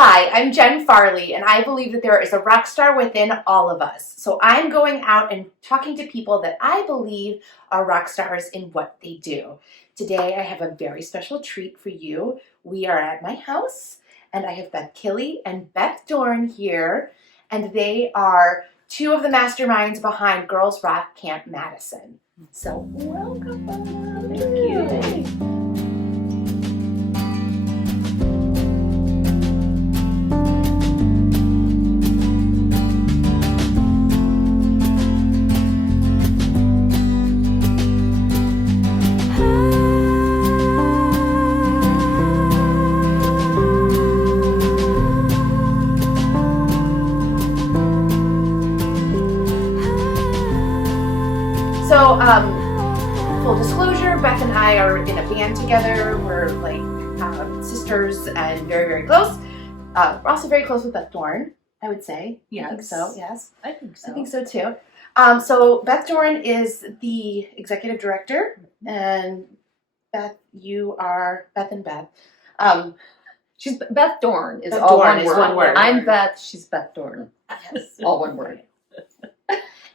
Hi, I'm Jen Farley, and I believe that there is a rock star within all of us. So I'm going out and talking to people that I believe are rock stars in what they do. Today, I have a very special treat for you. We are at my house, and I have Beth Kille and Beth Dohrn here, and they are two of the masterminds behind Girls Rock Camp Madison. So welcome. Thank you. So, full disclosure, Beth and I are in a band together. We're like sisters and very, very close. We're also very close with Beth Dohrn, I would say. Yes. I think so, yes. I think so. I think so too. So Beth Dohrn is the executive director, and Beth, you are Beth and Beth. She's Beth Dohrn is Beth all Dohrn one is word. one word. I'm Beth. She's Beth Dohrn. Yes. All one word.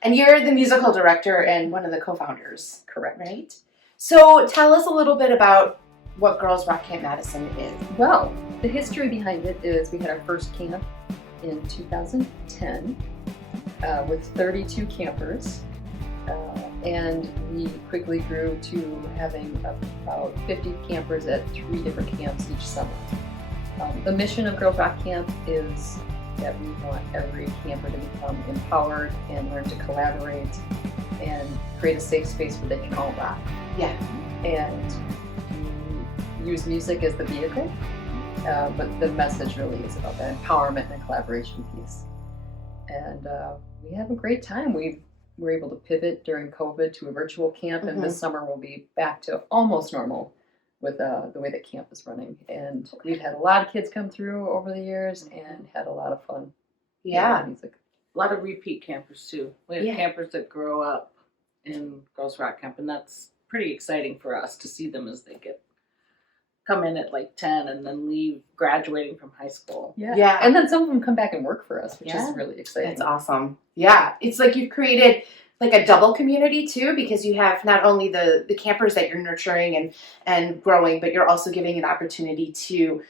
And you're the musical director and one of the co-founders. Correct. Right? So tell us a little bit about what Girls Rock Camp Madison is. Well, the history behind it is we had our first camp in 2010 with 32 campers, and we quickly grew to having about 50 campers at 3 different camps each summer. The mission of Girls Rock Camp is that we want every camper to become empowered and learn to collaborate and create a safe space where they can all rock. Yeah. And we use music as the vehicle, but the message really is about that empowerment and collaboration piece. And we have a great time. We were able to pivot during COVID to a virtual camp, and this summer we'll be back to almost normal with the way that camp is running. And we've had a lot of kids come through over the years and had a lot of fun. Yeah. Music. A lot of repeat campers too. We have campers that grow up in Girls Rock Camp, and that's pretty exciting for us to see them as they come in at like 10 and then leave graduating from high school. Yeah. And then some of them come back and work for us, which is really exciting. That's awesome. Yeah. It's like you've created like a double community too, because you have not only the campers that you're nurturing and growing, but you're also giving an opportunity to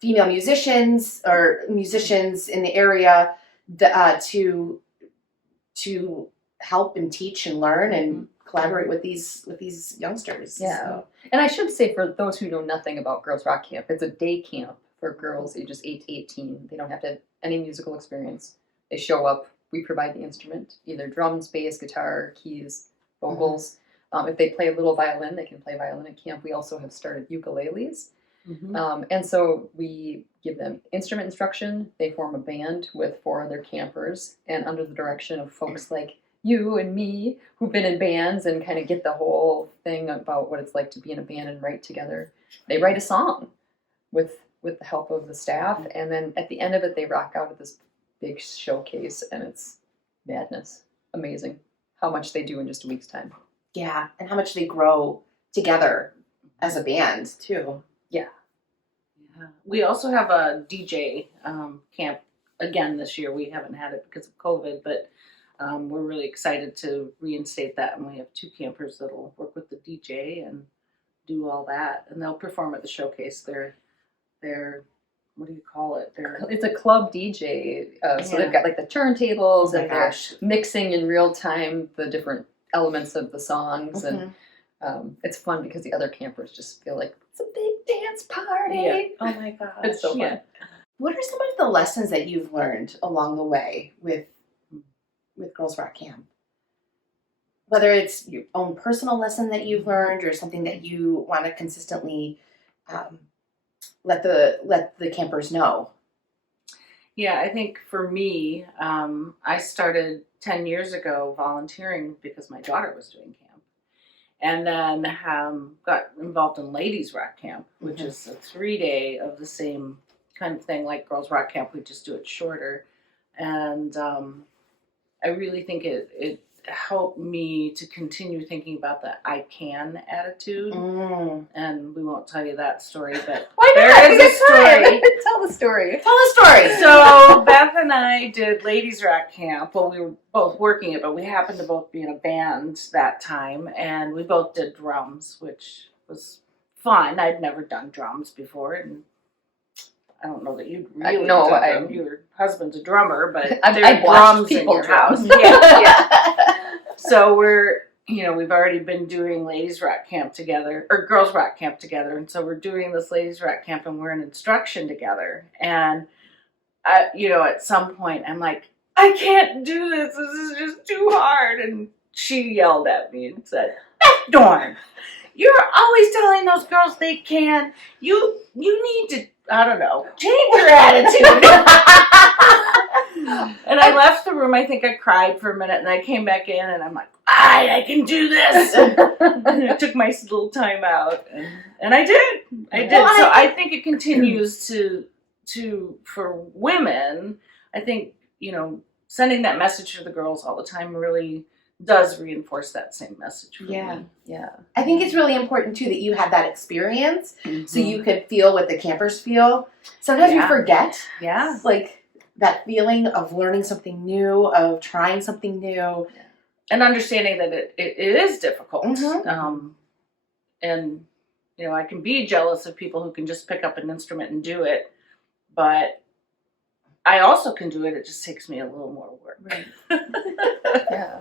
female musicians or musicians in the area to help and teach and learn and collaborate with these youngsters. Yeah. So. And I should say, for those who know nothing about Girls Rock Camp, it's a day camp for girls ages 8 to 18. They don't have to have any musical experience. They show up. We provide the instrument, either drums, bass, guitar, keys, vocals. If they play a little violin, they can play violin at camp. We also have started ukuleles. And so we give them instrument instruction. They form a band with 4 other campers, and under the direction of folks like you and me who've been in bands and kind of get the whole thing about what it's like to be in a band and write together. They write a song with the help of the staff, and then at the end of it, they rock out at this big showcase, and it's madness. Amazing how much they do in just a week's time. Yeah, and how much they grow together as a band too. Yeah. We also have a DJ camp again this year. We haven't had it because of COVID, but we're really excited to reinstate that, and we have 2 campers that'll work with the DJ and do all that, and they'll perform at the showcase. They're what do you call it? It's a club DJ, so they've got like the turntables and they're mixing in real time the different elements of the songs, and it's fun because the other campers just feel like it's a big dance party. Yeah. Oh my gosh. It's so fun. What are some of the lessons that you've learned along the way with Girls Rock Camp? Whether it's your own personal lesson that you've learned or something that you want to consistently let the campers know. Yeah, I think for me, I started 10 years ago volunteering because my daughter was doing camp. And then got involved in Ladies Rock Camp, which is a 3-day of the same kind of thing like Girls Rock Camp. We just do it shorter. And I really think it helped me to continue thinking about the I can attitude. And we won't tell you that story, but Why not? there is a story. Tell the story. Tell the story. So Beth and I did Ladies Rock Camp. Well, we were both working it, but we happened to both be in a band that time, and we both did drums, which was fun. I'd never done drums before, and I don't know that you'd really done your husband's a drummer, but I've watched people in your house. So we've already been doing Ladies Rock Camp together, or Girls Rock Camp together, and so we're doing this Ladies Rock Camp, and we're in instruction together. And at some point, I'm like, I can't do this. This is just too hard. And she yelled at me and said, Beth Dohrn, you're always telling those girls they can. You need to, I don't know, change your attitude. And I left the room. I think I cried for a minute, and I came back in, and I'm like, I can do this. And I took my little time out, and I did. Well, so I think it continues to for women. I think sending that message to the girls all the time really does reinforce that same message for me. Yeah. I think it's really important too that you had that experience, Mm-hmm. so you could feel what the campers feel. Sometimes we forget. Yeah. Like that feeling of learning something new, of trying something new. And understanding that it is difficult. Mhm. And, I can be jealous of people who can just pick up an instrument and do it. But I also can do it. It just takes me a little more work. Right. Yeah.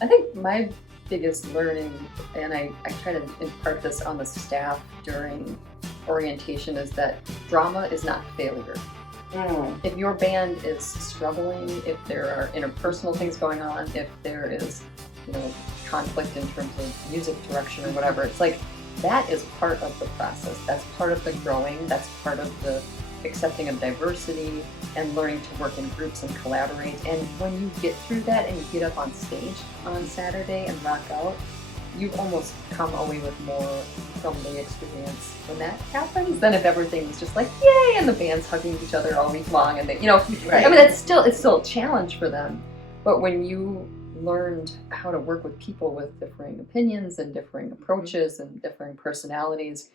I think my biggest learning, and I try to impart this on the staff during orientation, is that drama is not failure. If your band is struggling, if there are interpersonal things going on, if there is, conflict in terms of music direction or whatever, it's like that is part of the process. That's part of the growing. That's part of the accepting of diversity and learning to work in groups and collaborate. And when you get through that and you get up on stage on Saturday and rock out, you almost come away with more from the experience when that happens than if everything was just like, yay, and the band's hugging each other all week long. And they, Right. I mean, it's still a challenge for them. But when you learned how to work with people with differing opinions and differing approaches and differing personalities,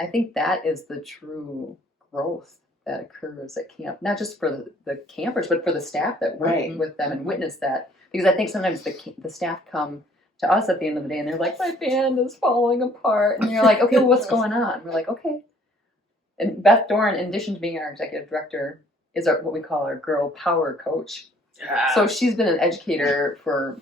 I think that is the true growth that occurs at camp, not just for the campers, but for the staff that work with them and witness that. Because I think sometimes the staff come to us at the end of the day and they're like, my band is falling apart. And you're like, okay, well, what's going on? And we're like, okay. And Beth Dohrn, in addition to being our executive director, is what we call our girl power coach. So she's been an educator for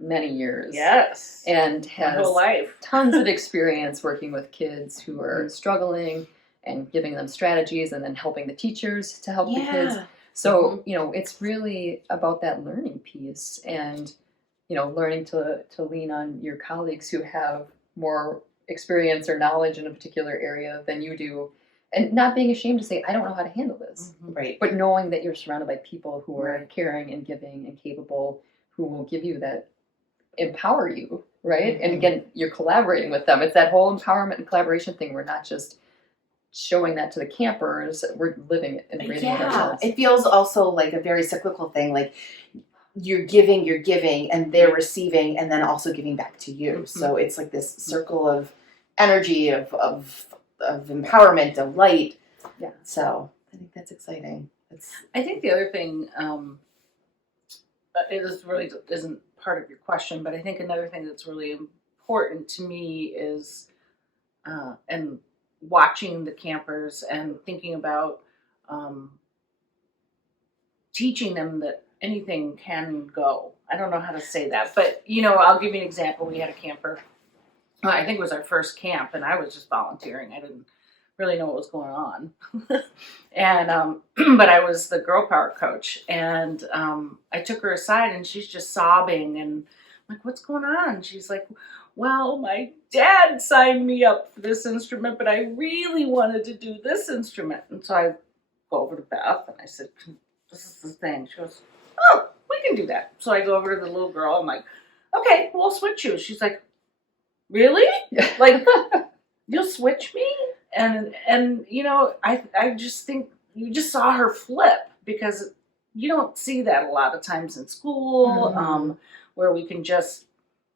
many years. Yes. And My has whole life. tons of experience working with kids who are struggling and giving them strategies and then helping the teachers to help the kids. So, it's really about that learning piece and, learning to lean on your colleagues who have more experience or knowledge in a particular area than you do. And not being ashamed to say, I don't know how to handle this. Right. But knowing that you're surrounded by people who are caring and giving and capable, who will give you that, empower you, right? And again, you're collaborating with them. It's that whole empowerment and collaboration thing. We're not just showing that to the campers, we're living it and breathing it ourselves. It feels also like a very cyclical thing. Like you're giving, and they're receiving, and then also giving back to you. So it's like this circle of energy, of empowerment, of light. Yeah. So I think that's exciting. I think the other thing, isn't part of your question, but I think another thing that's really important to me is, and watching the campers and thinking about teaching them that anything can go. I don't know how to say that, but I'll give you an example. We had a camper. I think it was our first camp, and I was just volunteering. I didn't really know what was going on. And but I was the girl power coach, and I took her aside, and she's just sobbing, and I'm like, what's going on? She's like, well, my dad signed me up for this instrument, but I really wanted to do this instrument. And so I go over to Beth, and I said, this is the thing. She goes, oh, we can do that. So I go over to the little girl. I'm like, okay, we'll switch you. She's like, really? Like, you'll switch me? And I just think you just saw her flip, because you don't see that a lot of times in school, where we can just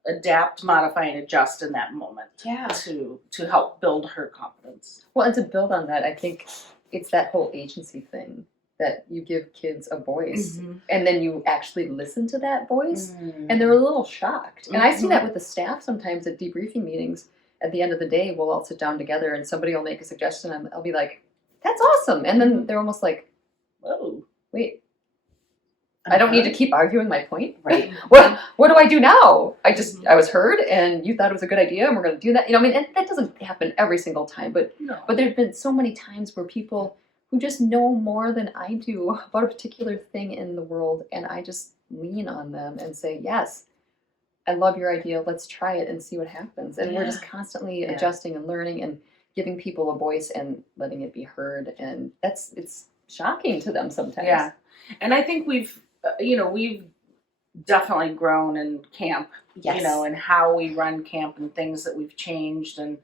adapt, modify, and adjust in that moment to help build her confidence. Well, and to build on that, I think it's that whole agency thing that you give kids a voice, Mhm. and then you actually listen to that voice, Mm. and they're a little shocked. And I see Mhm. that with the staff sometimes at debriefing meetings. At the end of the day, we'll all sit down together, and somebody will make a suggestion, and I'll be like, "That's awesome!" And then they're almost like, Whoa. "Wait, I don't need to Uh-huh. keep arguing my point. Right. What do I do now? I was heard, and you thought it was a good idea, and we're going to do that." I mean, and that doesn't happen every single time, but No. there've been so many times where people who just know more than I do about a particular thing in the world, and I just lean on them and say, "Yes, I love your idea. Let's try it and see what happens." And we're just constantly Yeah. adjusting and learning and giving people a voice and letting it be heard, and it's shocking to them sometimes. Yeah. And I think we've definitely grown in camp, Yes. and how we run camp and things that we've changed. And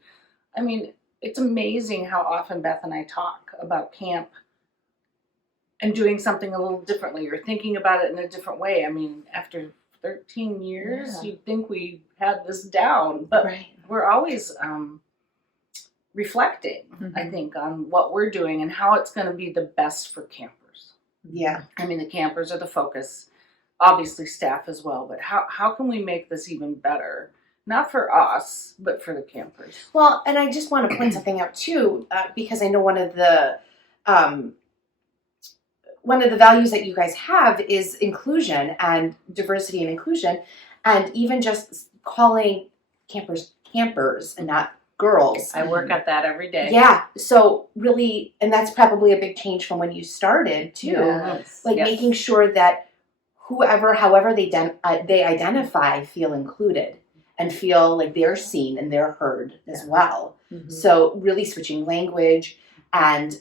I mean, it's amazing how often Beth and I talk about camp and doing something a little differently or thinking about it in a different way. I mean, after 13 years, Yeah. you'd think we had this down, but Right. we're always reflecting, I Mhm. think, on what we're doing and how it's going to be the best for campers. Yeah. I mean, the campers are the focus, obviously staff as well, but how can we make this even better? Not for us, but for the campers. Well, and I just want to point something out too, because I know one of the values that you guys have is inclusion and diversity and inclusion, and even just calling campers campers and not girls. I work at that every day. Yeah. So really, and that's probably a big change from when you started too. Yes. Like Yes. making sure that however they identify feel included and feel like they're seen and they're heard as Yeah. well. Mhm. So really switching language and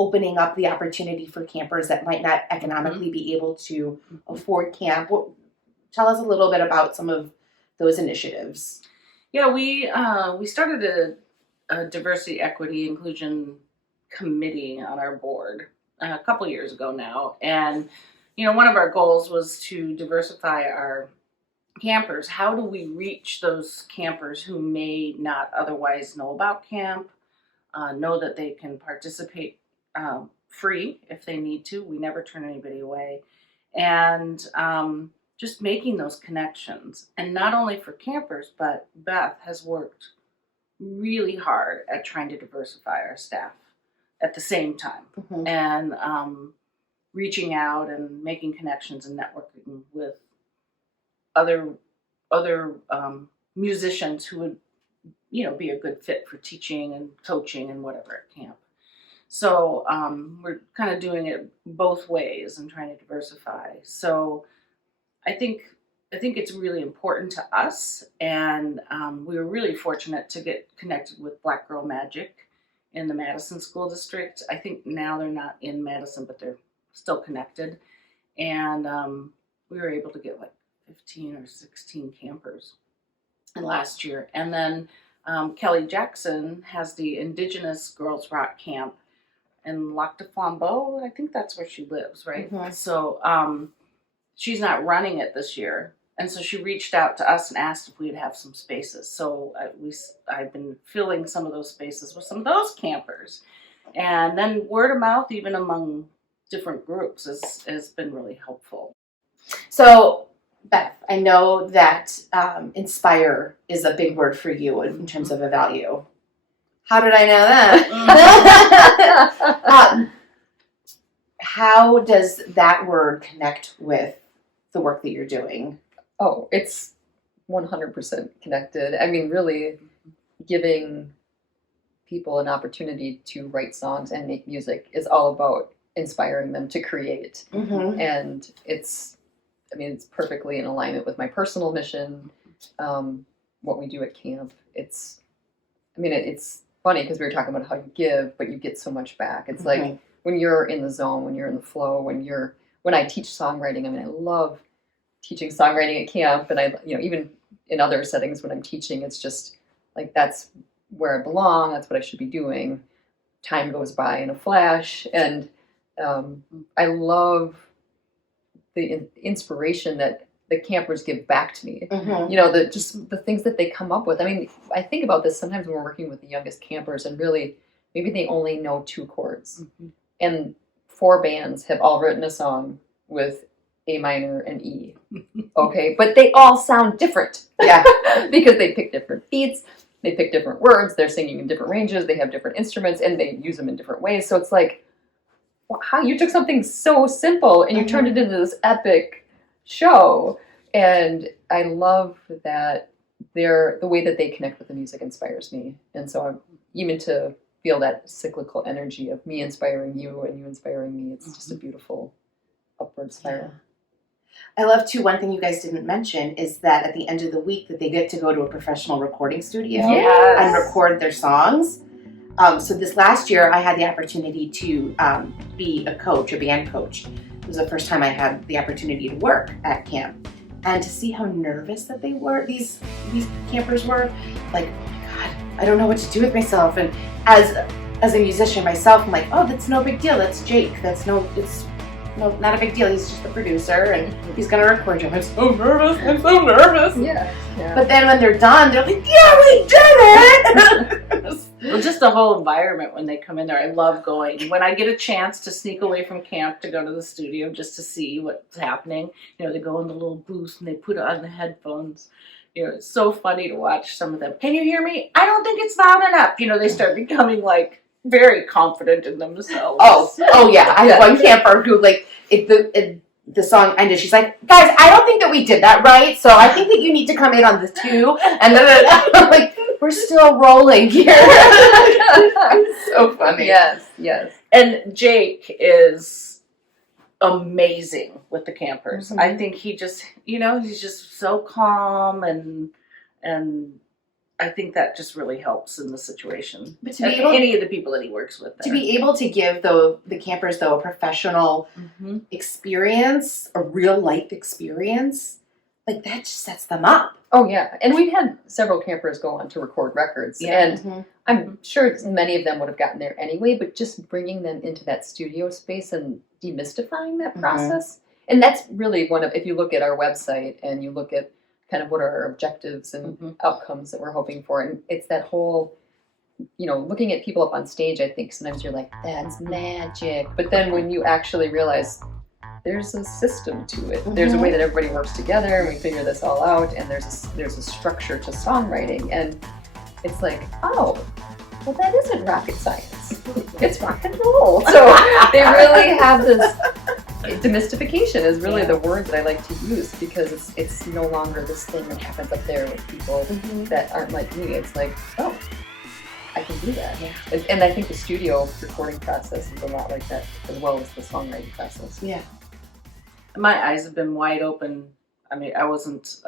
opening up the opportunity for campers that might not economically be able to afford camp. Tell us a little bit about some of those initiatives. Yeah, we started a diversity, equity, inclusion committee on our board a couple years ago now, and one of our goals was to diversify our campers. How do we reach those campers who may not otherwise know about camp, know that they can participate free if they need to? We never turn anybody away, and just making those connections. And not only for campers, but Beth has worked really hard at trying to diversify our staff at the same time, Mhm. and reaching out and making connections and networking with other musicians who would be a good fit for teaching and coaching and whatever at camp. So we're kind of doing it both ways and trying to diversify. So I think it's really important to us, and we were really fortunate to get connected with Black Girl Magic in the Madison School District. I think now they're not in Madison, but they're still connected, and we were able to get like 15 or 16 campers last year. And then Kelly Jackson has the Indigenous Girls Rock Camp in Lac du Flambeau. I think that's where she lives, right? Mhm. So she's not running it this year, and so she reached out to us and asked if we'd have some spaces. So I've been filling some of those spaces with some of those campers, and then word of mouth, even among different groups, has been really helpful. So, Beth, I know that inspire is a big word for you in terms of a value. How did I know that? How does that word connect with the work that you're doing? Oh, it's 100% connected. I mean, really giving people an opportunity to write songs and make music is all about inspiring them to create. Mm-hmm. And it's perfectly in alignment with my personal mission, what we do at camp. It's funny because we were talking about how you give, but you get so much back. It's Mhm. like when you're in the zone, when you're in the flow, when I teach songwriting, I love teaching songwriting at camp, and I even in other settings when I'm teaching, it's just like that's where I belong, that's what I should be doing. Time goes by in a flash, and I love the inspiration that the campers give back to me. Mm-hmm. The things that they come up with. I think about this sometimes when we're working with the youngest campers and really maybe they only know 2 chords. Mhm. And 4 bands have all written a song with A minor and E. Okay, but they all sound different. Yeah. Because they pick different beats, they pick different words, they're singing in different ranges, they have different instruments, and they use them in different ways. So it's like, how you took something so simple and you turned it into this epic show. And I love that the way that they connect with the music inspires me. And so I'm even to feel that cyclical energy of me inspiring you and you inspiring me. It's just a beautiful upward spiral. I love too, one thing you guys didn't mention is that at the end of the week that they get to go to a professional recording studio and record their songs. So this last year I had the opportunity to be a coach, a band coach. It was the first time I had the opportunity to work at camp. And to see how nervous that they were, these campers were, like, oh my God, I don't know what to do with myself. And as a musician myself, I'm like, oh, that's no big deal. That's Jake. It's not a big deal. He's just the producer and he's going to record you. I'm so nervous. I'm so nervous. Yeah. But then when they're done, they're like, yeah, we did it. Well, just the whole environment when they come in there, I love going. When I get a chance to sneak away from camp to go to the studio just to see what's happening, they go in the little booth and they put on the headphones. It's so funny to watch some of them. Can you hear me? I don't think it's loud enough. They start becoming like very confident in themselves. Oh yeah. I had one camper who the song ended. She's like, guys, I don't think that we did that right. So I think that you need to come in on the 2. And then I'm like, we're still rolling here. It's so funny. Yes. And Jake is amazing with the campers. Mm-hmm. I think he just, he's just so calm and I think that just really helps in the situation. But to be able, any of the people that he works with there. To be able to give the campers a professional experience, a real life experience, like that just sets them up. Oh yeah, and we've had several campers go on to record records, and I'm sure many of them would have gotten there anyway. But just bringing them into that studio space and demystifying that process, and that's really one of. If you look at our website and you look at kind of what are our objectives and outcomes that we're hoping for, and it's that whole, looking at people up on stage. I think sometimes you're like, that's magic, but then when you actually realize there's a system to it. There's a way that everybody works together, and we figure this all out. And there's a structure to songwriting, and it's like, oh, well, that isn't rocket science. It's rock and roll. So they really have this demystification is really the word that I like to use because it's no longer this thing that happens up there with people that aren't like me. It's like, oh, I can do that. Yeah. And I think the studio recording process is a lot like that as well as the songwriting process. Yeah. My eyes have been wide open. I mean, I wasn't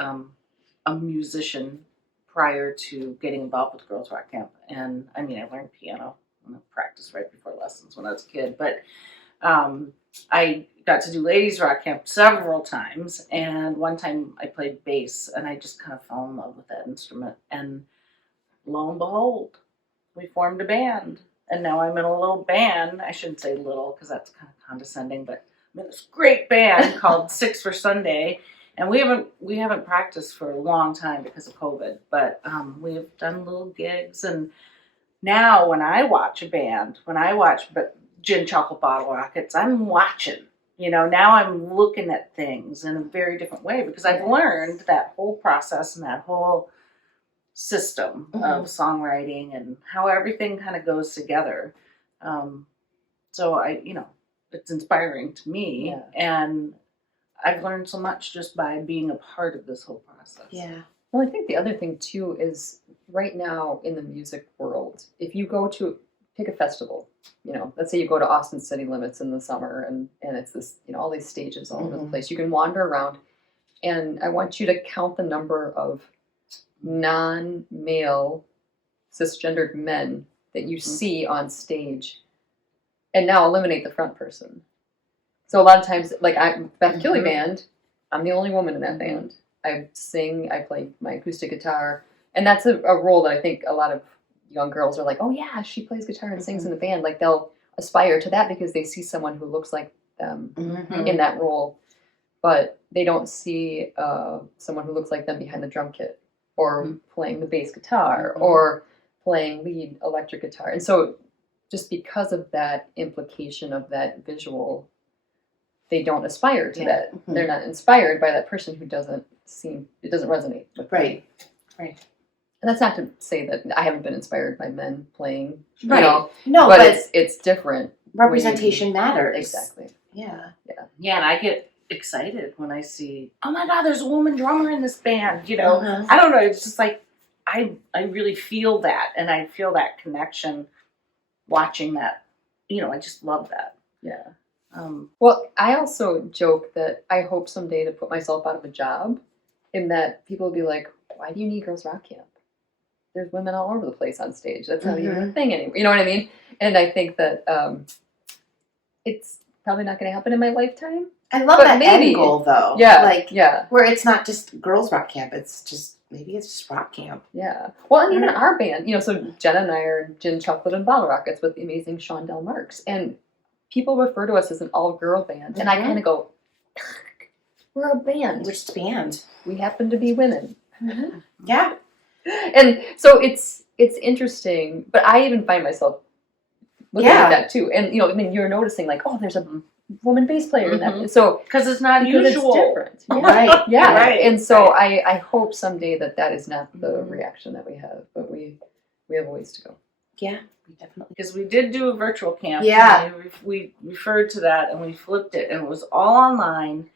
a musician prior to getting involved with Girls Rock Camp. And I mean, I learned piano and I practiced right before lessons when I was a kid. But I got to do Ladies Rock Camp several times. And one time I played bass and I just kind of fell in love with that instrument. And lo and behold, we formed a band. And now I'm in a little band. I shouldn't say little because that's kind of condescending, but I'm in this great band called Six for Sunday, and we haven't practiced for a long time because of COVID. But we've done little gigs, and now when I watch a band, but Gin Chocolate Bottle Rockets, I'm watching. Now I'm looking at things in a very different way because I've learned that whole process and that whole system of songwriting and how everything kind of goes together. So it's inspiring to me, and I've learned so much just by being a part of this whole process. Yeah. Well, I think the other thing too is right now in the music world, if you go to pick a festival, let's say you go to Austin City Limits in the summer and it's this, all these stages all over the place. You can wander around, and I want you to count the number of non-male cisgendered men that you see on stage. And now eliminate the front person. So a lot of times, like Beth Kille band, I'm the only woman in that band. I sing, I play my acoustic guitar, and that's a role that I think a lot of young girls are like, oh yeah, she plays guitar and sings in the band. Like they'll aspire to that because they see someone who looks like them in that role, but they don't see someone who looks like them behind the drum kit or playing the bass guitar or playing lead electric guitar. And so just because of that implication of that visual, they don't aspire to that. Mm-hmm. They're not inspired by that person who doesn't resonate with them. Right. And that's not to say that I haven't been inspired by men playing, Right. you know, No, but but it's different. representation matters. Exactly. Yeah. Yeah, and I get excited when I see, oh my God, there's a woman drummer in this band. You know, Uh-huh. I don't know. It's just like I really feel that, and I feel that connection watching that. You know, I just love that. Yeah. Um, Well, I also joke that I hope someday to put myself out of a job, in that people will be like, why do you need Girls Rock Camp? There's women all over the place on stage. That's not even a thing anymore. You know what I mean? And I think that it's probably not going to happen in my lifetime. I love But that maybe. end goal though. Yeah. Like yeah. where it's not just girls rock camp, it's just maybe it's just rock camp. Yeah. Well, and even our band, you know, so Jenna and I are Gin Chocolate and Bottle Rockets with the amazing Shondell Marks. And people refer to us as an all-girl band. And I kind of go, we're a band. Which band? We happen to be women. Yeah. And so it's interesting, but I even find myself looking at that too. And, you know, I mean, you're noticing like, oh, there's a woman bass player in that. So because it's not because usual. it's different. Yeah. Right. Yeah. Right. And so I hope someday that is not the reaction that we have, but we have a ways to go. Yeah, we definitely. Because we did do a virtual camp. Yeah. And we referred to that and we flipped it, and it was all online,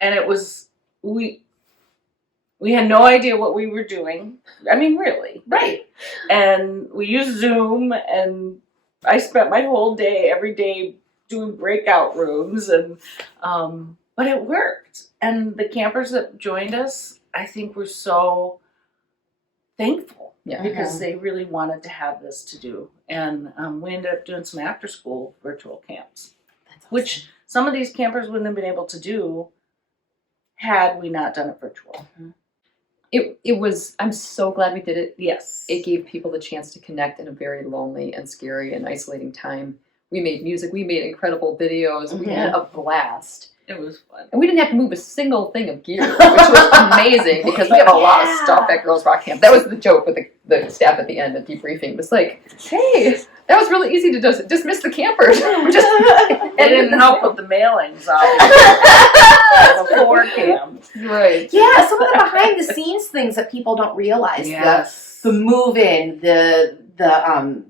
and it was we had no idea what we were doing. I mean, really. Right. And we used Zoom, and I spent my whole day every day doing breakout rooms, and but it worked. And the campers that joined us, I think, were so thankful. Yeah. Because they really wanted to have this to do. And we ended up doing some after school virtual camps, That's awesome. which some of these campers wouldn't have been able to do had we not done it virtual. It was, I'm so glad we did it. Yes. It gave people the chance to connect in a very lonely and scary and isolating time. We made music, we made incredible videos, we had a blast. It was fun. And we didn't have to move a single thing of gear, which was amazing because we have a lot of stuff at Girls Rock Camp. That was the joke with the staff at the end of debriefing. It was like, hey, that was really easy to just dismiss the campers. It didn't help with the mailings, obviously. Before camp. Right. Yeah, some of the behind the scenes things that people don't realize. Yes. The move in, the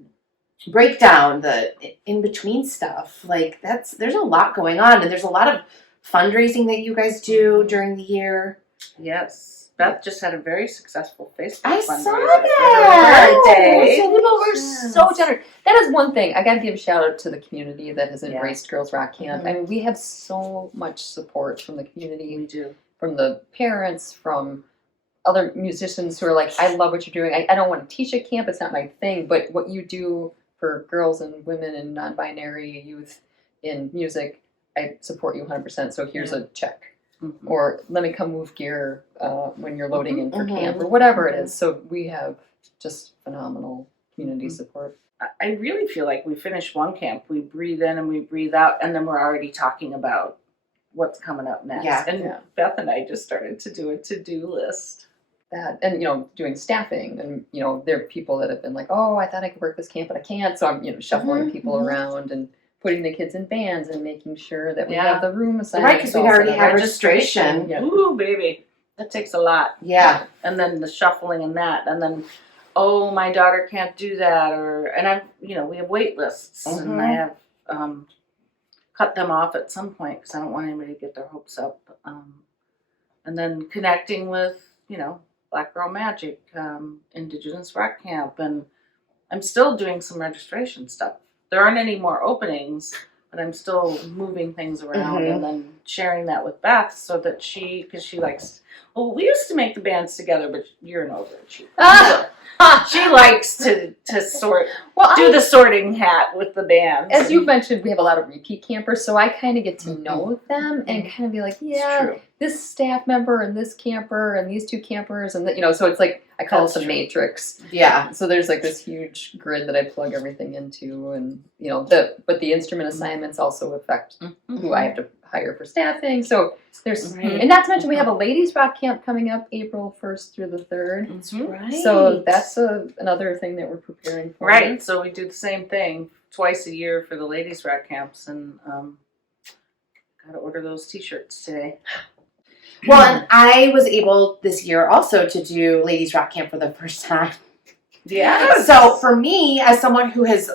breakdown, the in between stuff. Like there's a lot going on, and there's a lot of fundraising that you guys do during the year. Yes. Beth just had a very successful Facebook I fundraiser saw for that. her birthday. So people were so generous. That is one thing. I got to give a shout out to the community that has embraced Girls Rock Camp. I mean, we have so much support from the community. We do. From the parents, from other musicians who are like, I love what you're doing. I don't want to teach at camp. It's not my thing. But what you do for girls and women and non-binary youth in music, I support you 100%. So here's a check. Or let me come move gear when you're loading in for camp or whatever it is. So we have just phenomenal community support. I really feel like we finish one camp, we breathe in and we breathe out, and then we're already talking about what's coming up next. Yeah. And Beth and I just started to do a to-do list. That and you know, doing staffing, and you know, there are people that have been like, oh, I thought I could work this camp but I can't, so I'm shuffling people around and putting the kids in bands and making sure that we have the room assigned. Right, because we already have registration. Yeah. Ooh, baby, that takes a lot. Yeah. And then the shuffling and that, and then, oh, my daughter can't do that, and I've, we have wait lists, and I have cut them off at some point because I don't want anybody to get their hopes up. And then connecting with, Black Girl Magic, Indigenous Rock Camp, and I'm still doing some registration stuff. There aren't any more openings, but I'm still moving things around and then sharing that with Beth so that because she likes, well, we used to make the bands together, but you're an overachiever. She likes to sort, do the sorting hat with the bands. As you've mentioned, we have a lot of repeat campers, so I kind of get to know them and kind of be like, this staff member and this camper and these two campers and so it's like I call it the matrix. Yeah. So there's like this huge grid that I plug everything into, and but the instrument assignments also affect who I have to hire for staffing. So there's, Right. and not to mention we have a ladies rock camp coming up April 1st through the 3rd. That's right. So that's another thing that we're preparing for. Right. So we do the same thing twice a year for the ladies rock camps, and got to order those T-shirts today. Well, and I was able this year also to do Ladies Rock Camp for the first time. Yeah. So for me, as someone who has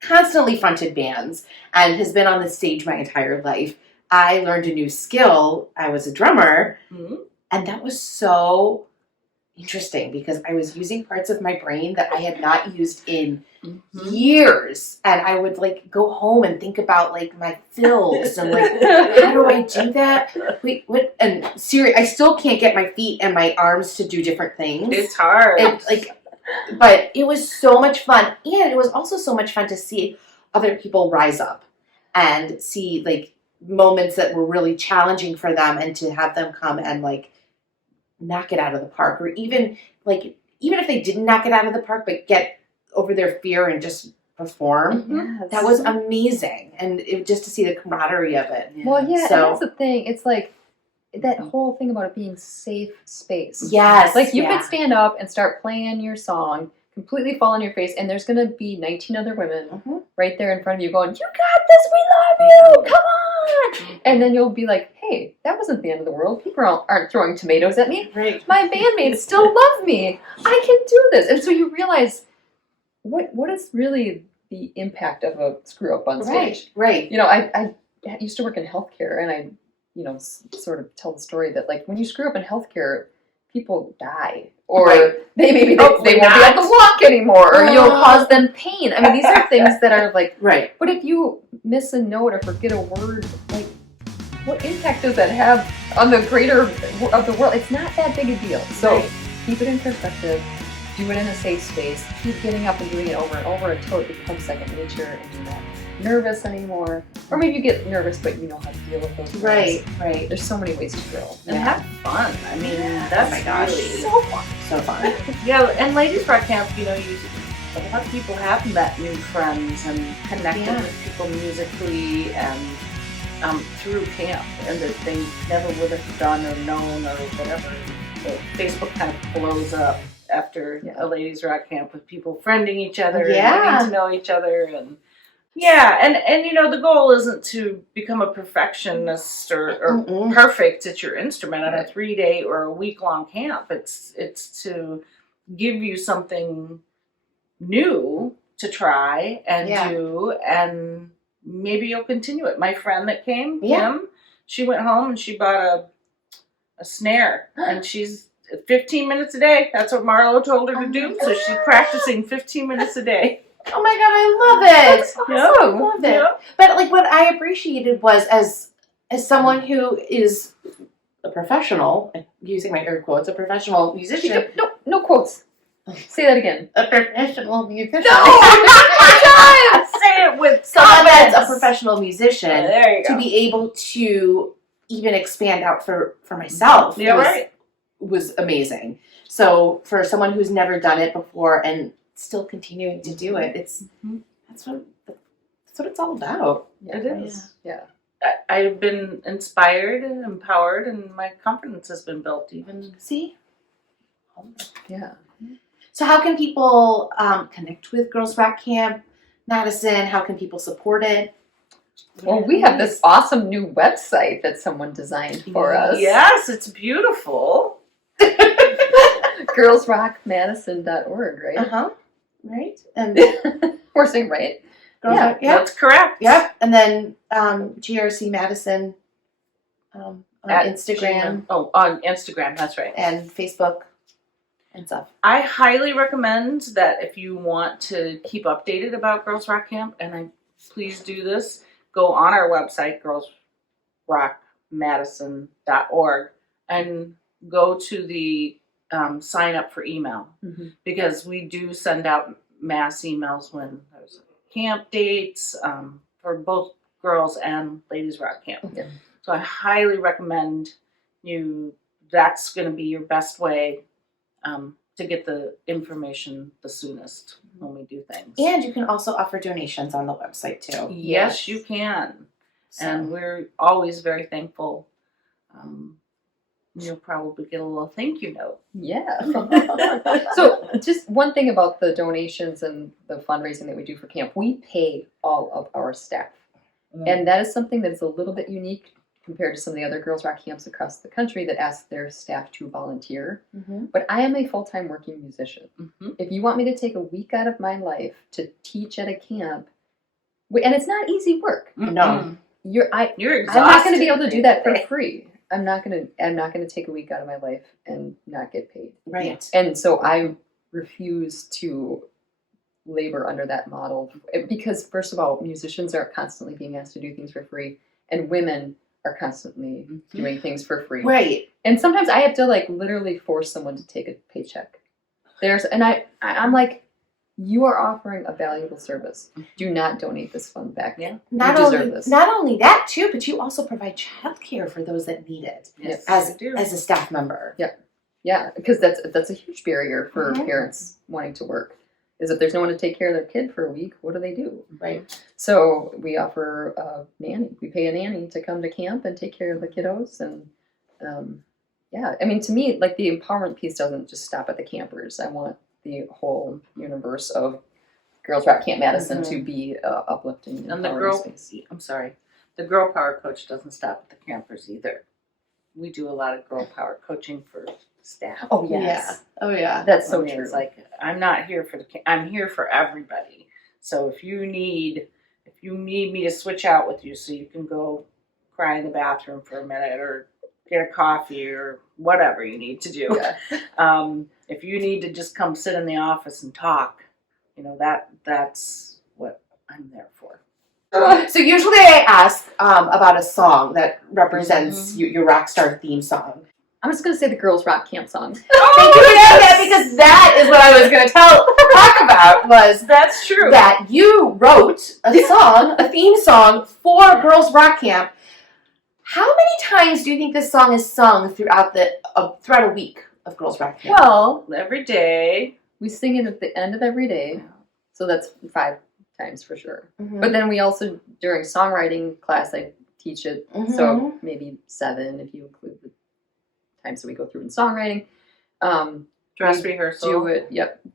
constantly fronted bands and has been on the stage my entire life, I learned a new skill. I was a drummer, and that was so interesting because I was using parts of my brain that I had not used in years, and I would like go home and think about like my fills and like how do I do that? Wait, what? And seriously, I still can't get my feet and my arms to do different things. It's hard. But it was so much fun, and it was also so much fun to see other people rise up and see like moments that were really challenging for them, and to have them come and like knock it out of the park, or even if they didn't knock it out of the park, but get over their fear and just perform. Yes. That was amazing, and just to see the camaraderie of it. Well, yeah, So- and that's the thing. It's like that whole thing about it being safe space. Yes, Like you yeah. could stand up and start playing your song, completely fall on your face, and there's gonna be 19 other women right there in front of you going, "You got this, we love you, come on!" And then you'll be like, "Hey, that wasn't the end of the world. People aren't throwing tomatoes at me. Right. My bandmates still love me. I can do this." And so you realize what is really the impact of a screw up on stage. Right. You know, I used to work in healthcare, and I, sort of tell the story that like when you screw up in healthcare, people die, or they maybe they won't be able to walk anymore, or you'll cause them pain. I mean, these are things that are like, Right. but if you miss a note or forget a word, like, what impact does that have on the greater of the world? It's not that big a deal. So keep it in perspective. Do it in a safe space. Keep getting up and doing it over and over until it becomes second nature, and you're not nervous anymore. Or maybe you get nervous, but you know how to deal with those things. Right. There's so many ways to grow. And have fun. I mean, that's Oh my gosh. really So fun. Yeah. And ladies rock camp, a lot of people have met new friends and connected with people musically and through camp, and that they never would have done or known or whatever. So Facebook kind of blows up after a ladies rock camp with people friending each other and getting to know each other, and the goal isn't to become a perfectionist or perfect at your instrument on a 3-day or a week-long camp. It's to give you something new to try and do, and maybe you'll continue it. My friend that came, Kim, she went home and she bought a snare, and she's 15 minutes a day. That's what Marlo told her to do. So she's practicing 15 minutes a day. Oh my god, I love it. That's awesome. I love it. Yep. But like what I appreciated was as someone who is a professional, using my air quotes, a professional musician. No quotes. Say that again. A professional musician. Say it with someone that's a confidence. professional musician. There you go. To be able to even expand out for myself was amazing. So for someone who's never done it before and still continuing to do it, that's what it's all about. Yeah, It is. Yeah. I've been inspired and empowered, and my confidence has been built even. See? Yeah. So how can people connect with Girls Rock Camp Madison? How can people support it? Well, we have this awesome new website that someone designed for us. Yes, it's beautiful. girlsrockmadison.org, right? Uh-huh. Right? And We're saying right. Girls Yeah, Rock, yeah. That's correct. Yep. And then GRC Madison on At Instagram on Instagram, that's right. and Facebook and stuff. I highly recommend that if you want to keep updated about Girls Rock Camp, and please do this, go on our website, girlsrockmadison.org, and go to the sign up for email, because we do send out mass emails when there's camp dates for both girls and ladies rock camp. Yeah. So I highly recommend that's going to be your best way to get the information the soonest when we do things. And you can also offer donations on the website too. Yes, you can. And we're always very thankful. You'll probably get a little thank you note. Yeah. So just one thing about the donations and the fundraising that we do for camp, we pay all of our staff. And that is something that is a little bit unique compared to some of the other Girls Rock camps across the country that ask their staff to volunteer. But I am a full-time working musician. If you want me to take a week out of my life to teach at a camp, and it's not easy work. No. You're I'm exhausted. not going to be able to do that for free. I'm not going to take a week out of my life and not get paid. Right. And so I refuse to labor under that model because, first of all, musicians are constantly being asked to do things for free, and women are constantly doing things for free. Right. And sometimes I have to like literally force someone to take a paycheck. I'm like, you are offering a valuable service. Do not donate this fund back. Yeah. Not only that too, but you also provide childcare for those that need it. Yes, as we do. as a staff member. Yeah, because that's a huge barrier for parents wanting to work. Is if there's no one to take care of their kid for a week, what do? Right. So we offer a nanny. We pay a nanny to come to camp and take care of the kiddos. And I mean, to me, like the empowerment piece doesn't just stop at the campers. I want the whole universe of Girls Rock Camp Madison to be uplifting And the empowering space. The girl power coach doesn't stop at the campers either. We do a lot of girl power coaching for staff. Oh yes. Oh yeah. That's so It's true. like, I'm not here for I'm here for everybody. So if you need me to switch out with you so you can go cry in the bathroom for a minute or get a coffee or whatever you need to do. If you need to just come sit in the office and talk, that's what I'm there for. So usually I ask about a song that represents your Rockstar theme song. I'm just going to say the Girls Rock Camp song. Thank you for saying that, because that is what I was going to talk about. That's true. That you wrote a song, a theme song for Girls Rock Camp. How many times do you think this song is sung throughout a week of Girls Rock Camp? Well, Every day. we sing it at the end of every day, so that's 5 times for sure. Mhm. But then we also, during songwriting class, I teach it, so maybe 7 if you include the times that we go through in songwriting. Dress We rehearsal. Do it,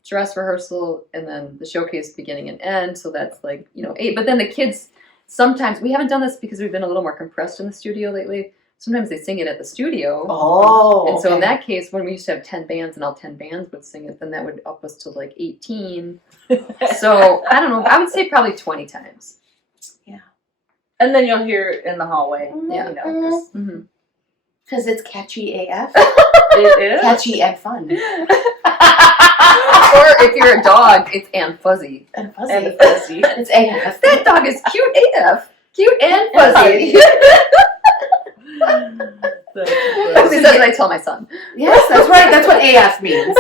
dress rehearsal, and then the showcase beginning and end, so that's 8. But then the kids, sometimes, we haven't done this because we've been a little more compressed in the studio lately. Sometimes they sing it at the studio. Oh. And so in that case, when we used to have 10 bands and all 10 bands would sing it, then that would up us to 18. So, I don't know, I would say probably 20 times. Yeah. And then you'll hear it in the hallway. Yeah. Because Because it's catchy AF. it is. Catchy and fun. Or if you're a dog, it's and fuzzy. And fuzzy. And fuzzy. It's AF. That dog is cute AF. Cute and fuzzy. That's what I tell my son. Yes, that's right. That's what AF means.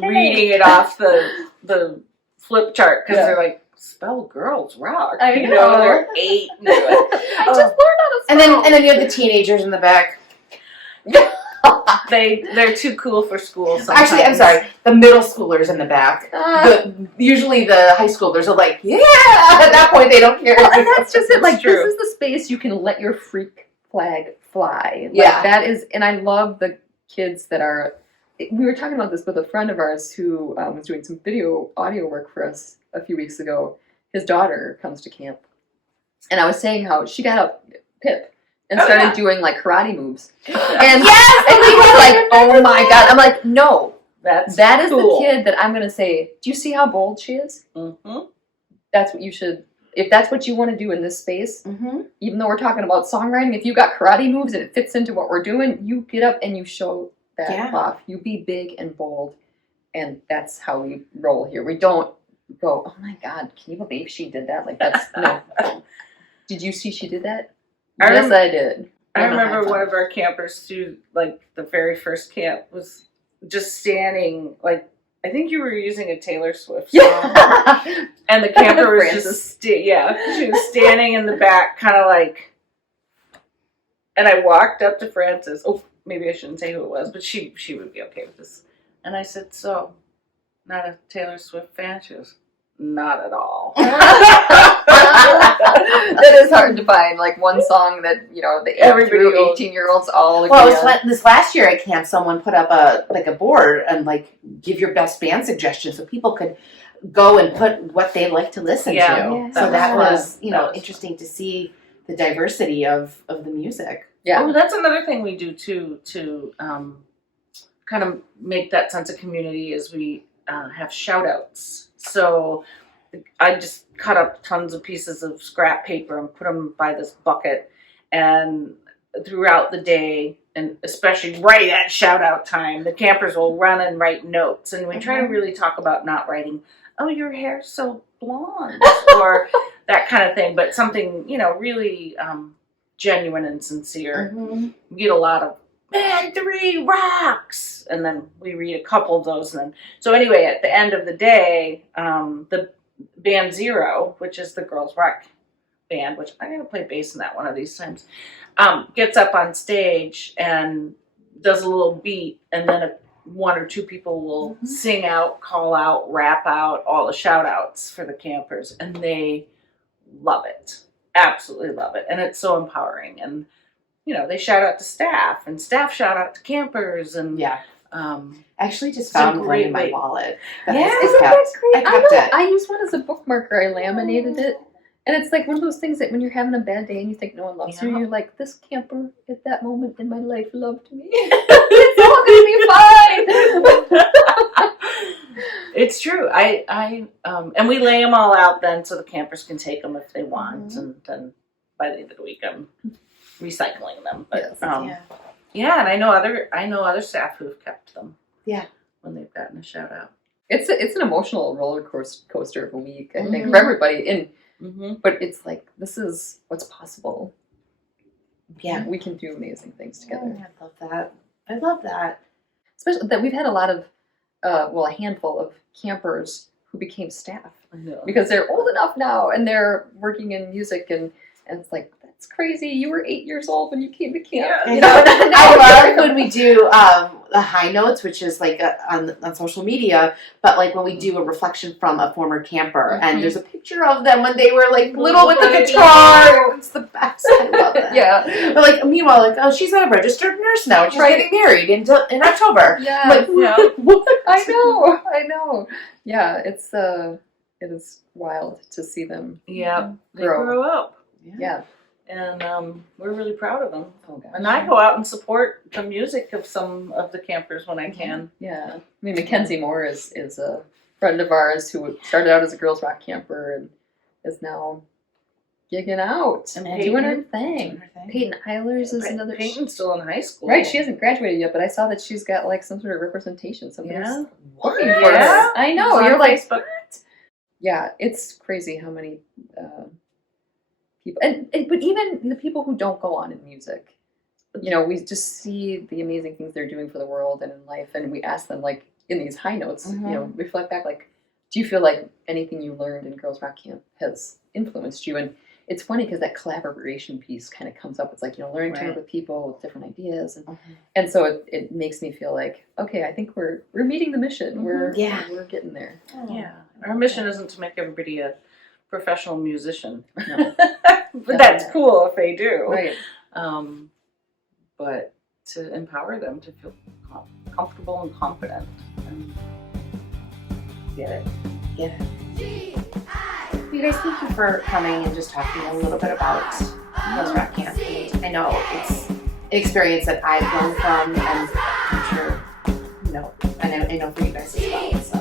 Reading it off the flip chart because they're like, spell girls rock. I know. They're 8. And they're like, I just learned how to spell. And then you have the teenagers in the back. They're too cool for school sometimes. Actually, I'm sorry. The middle schoolers in the back. Usually the high schoolers are like, yeah. At that point, they don't care. Well, and that's just it. Like, true. this is the space you can let your freak flag fly. Yeah. That is, and I love the kids that are. We were talking about this with a friend of ours who was doing some audio work for us a few weeks ago. His daughter comes to camp, and I was saying how she got a pip and started doing like karate moves. And Yes! and he was like, "Oh my god!" I'm like, "No, That is cool. the kid that I'm going to say, do you see how bold she is? Mm-hmm. That's what you should, if that's what you want to do in this space, Mm-hmm. even though we're talking about songwriting, if you got karate moves and it fits into what we're doing, you get up and you show that off. You be big and bold. And that's how we roll here. We don't go, oh my God, can you believe she did that? Like, that's, no. Did you see she did that? Yes, I did. I remember one of our campers too, like the very first camp was just standing, like, I think you were using a Taylor Swift song. Yeah. And the camper was just, she was standing in the back, kind of like, and I walked up to Frances. Oh, maybe I shouldn't say who it was, but she would be okay with this. And I said, so, not a Taylor Swift fan? She goes, not at all. That is hard to find, like one song that, you know, the 8 through 18-year-olds all agree on. This last year at camp, someone put up a board and like give your best band suggestions so people could go and put what they like to listen to. Yeah. So that was, interesting to see the diversity of the music. Yeah. Oh, that's another thing we do too, to kind of make that sense of community is we have shout outs. So I just cut up tons of pieces of scrap paper and put them by this bucket, and throughout the day, and especially right at shout out time, the campers will run and write notes, and we try to really talk about not writing, oh, your hair's so blonde, or that kind of thing, but something, really genuine and sincere. We get a lot of Man 3 rocks, and then we read a couple of those, and then so anyway, at the end of the day, the band Zero, which is the girls rock band, which I'm gonna play bass in that one of these times, gets up on stage and does a little beat, and then one or two people will sing out, call out, rap out all the shout outs for the campers, and they love it, absolutely love it, and it's so empowering. And they shout out to staff, and staff shout out to campers, and I actually just found one in my wallet. Isn't that great? I kept it. I used one as a bookmarker. I laminated it. And it's like one of those things that when you're having a bad day and you think no one loves you, you're like, this camper at that moment in my life loved me. It's all going to be fine. It's true. And we lay them all out then so the campers can take them if they want. And then by the end of the week, I'm recycling them. But, yeah, and I know other staff who have kept them. Yeah, when they've gotten a shout out. It's an emotional roller coaster of a week, I think, for everybody. But it's like, this is what's possible. Yeah, we can do amazing things together. I love that. Especially that we've had a lot of, a handful of campers who became staff because they're old enough now and they're working in music, and it's like, it's crazy. You were 8 years old when you came to camp. I love when we do the high notes, which is like on social media, but like when we do a reflection from a former camper, and there's a picture of them when they were like little with the guitar. It's the best. I love it. But like meanwhile, like, oh, she's a registered nurse now, and she's getting married in October. What? I know. Yeah, it is wild to see them. Yeah, they grow up. Yeah. And we're really proud of them. Oh, gosh. And I go out and support the music of some of the campers when I can. Yeah. I mean, Mackenzie Moore is a friend of ours who started out as a girls rock camper and is now gigging out and doing her thing. Peyton Eilers is another. Peyton's still in high school. Right, she hasn't graduated yet, but I saw that she's got like some sort of representation. Somebody's working for her. I know. You're like, Facebook. Yeah, it's crazy how many people, but even the people who don't go on in music, we just see the amazing things they're doing for the world and in life, and we ask them, like, in these high notes, reflect back, like, do you feel like anything you learned in Girls Rock Camp has influenced you? And it's funny because that collaboration piece kind of comes up. It's like, learning to work with people with different ideas, and so it makes me feel like, okay, I think we're meeting the mission. We're getting there. Our mission isn't to make everybody a professional musician. No. But that's cool if they do. Right. But to empower them to feel comfortable and confident. And get it. You guys, thank you for coming and just talking a little bit about Girls Rock Camp. I know it's an experience that I've grown from, and I'm sure I know for you guys as well. So.